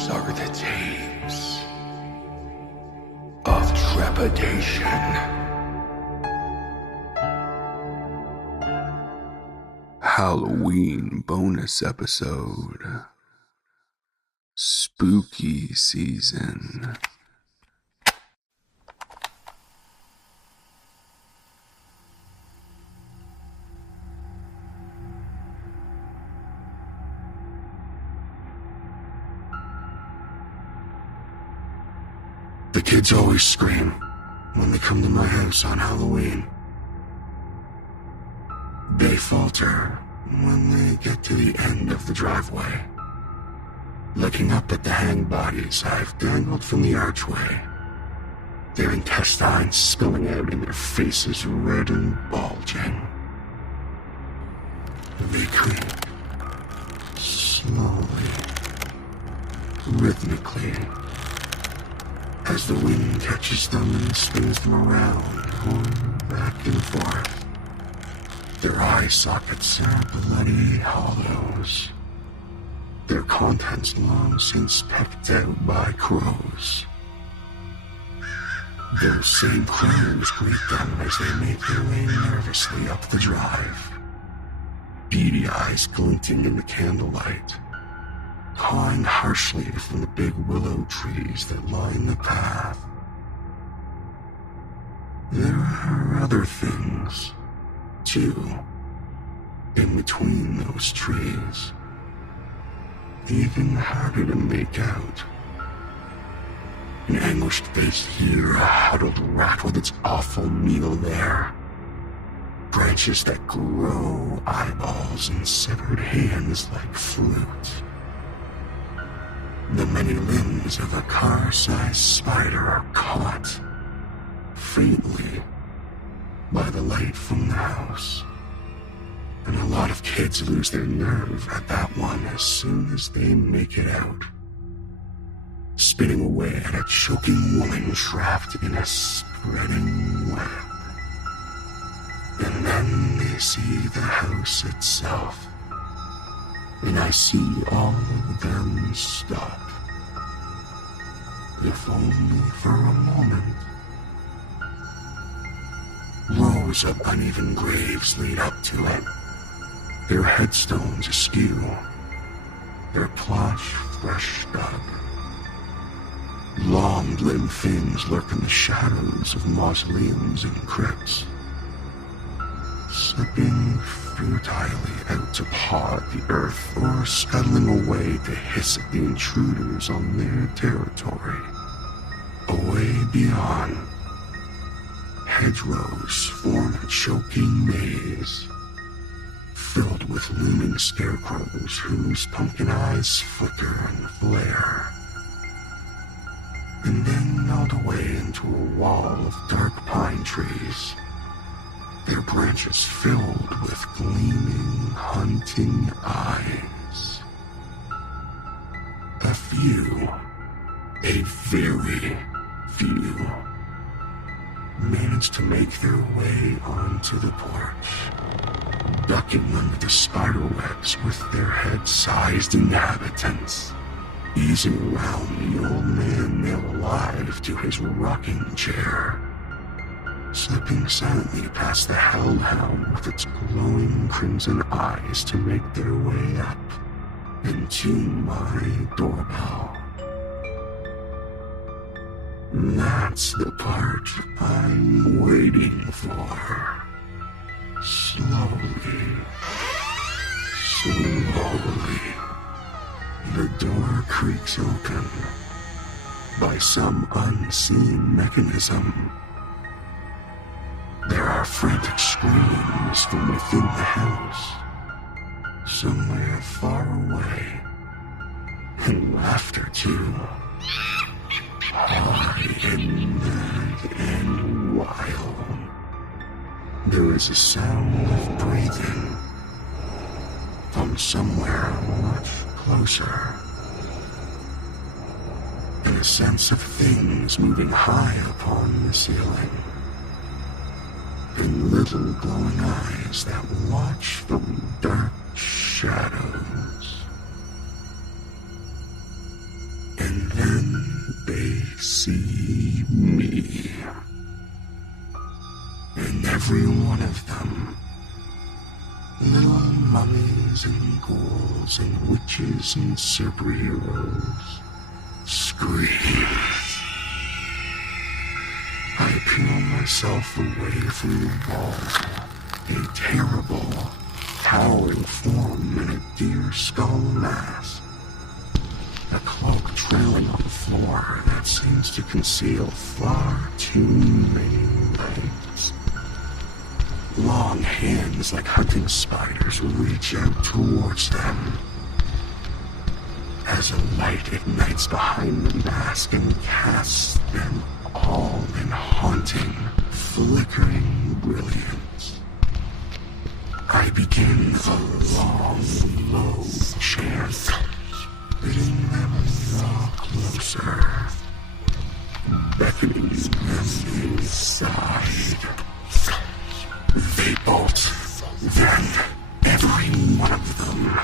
These are the Tapes of Trepidation. Halloween bonus episode. Spooky season. The kids always scream when they come to my house on Halloween. They falter when they get to the end of the driveway, looking up at the hanged bodies I've dangled from the archway, their intestines spilling out and their faces red and bulging. They creep, slowly, rhythmically, as the wind catches them and spins them around, going back and forth. Their eye sockets are bloody hollows, their contents long since pecked out by crows. Those same crows greet them as they make their way nervously up the drive, beady eyes glinting in the candlelight, cawing harshly from the big willow trees that line the path. There are other things, too, in between those trees, even harder to make out. An anguished face here, a huddled rat with its awful meal there. Branches that grow eyeballs and severed hands like fruit. The many limbs of a car-sized spider are caught, faintly, by the light from the house. And a lot of kids lose their nerve at that one as soon as they make it out, spitting away at a choking woman trapped in a spreading web. And then they see the house itself, and I see all of them stop, if only for a moment. Rows of uneven graves lead up to it, their headstones askew, their plush fresh dug. Long limb things lurk in the shadows of mausoleums and crypts, slipping futilely out to paw at the earth or scuttling away to hiss at the intruders on their territory. Away beyond, hedgerows form a choking maze, filled with looming scarecrows whose pumpkin eyes flicker and flare, and then melt away into a wall of dark pine trees, their branches filled with gleaming, hunting eyes. A few, a very few, manage to make their way onto the porch, ducking under the spider webs with their head-sized inhabitants, easing around the old man now alive to his rocking chair, slipping silently past the hellhound with its glowing crimson eyes to make their way up into my doorbell. That's the part I'm waiting for. Slowly, the door creaks open by some unseen mechanism. There are frantic screams from within the house, somewhere far away, and laughter too, high and mad and wild. There is a sound of breathing from somewhere much closer, and a sense of things moving high upon the ceiling, and little glowing eyes that watch from dark shadows. see. In every one of them, little mummies and ghouls and witches and superheroes screamed. I peel myself away from the wall, a terrible, towering form in a deer skull mask. A cloak trailing on the floor that seems to conceal far too many legs. Long hands like hunting spiders reach out towards them. As a light ignites behind the mask and casts them all in haunting, flickering brilliance. I begin a long, low chant, bidding them draw closer, beckoning them inside. They bolt, then every one of them,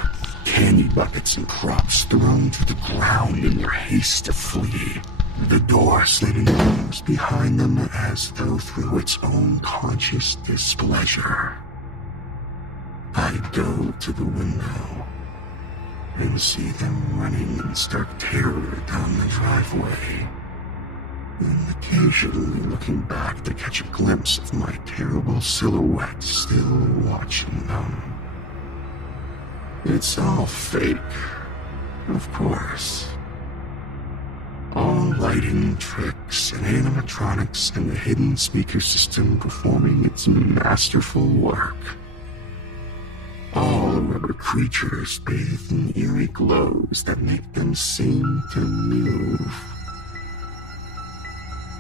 candy buckets and props thrown to the ground in their haste to flee. The door slamming closed behind them as though through its own conscious displeasure. I go to the window and see them running in stark terror down the driveway, and occasionally looking back to catch a glimpse of my terrible silhouette still watching them. It's all fake, of course. All lighting tricks and animatronics and the hidden speaker system performing its masterful work. All rubber creatures bathed in eerie glows that make them seem to move.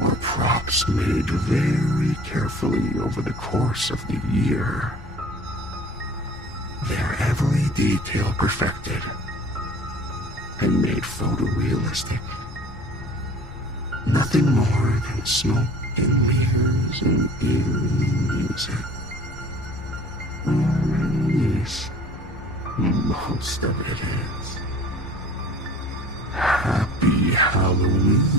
Or props made very carefully over the course of the year. Their every detail perfected and made photorealistic. Nothing more than smoke and mirrors and eerie music. Or at least, most of it is. Happy Halloween.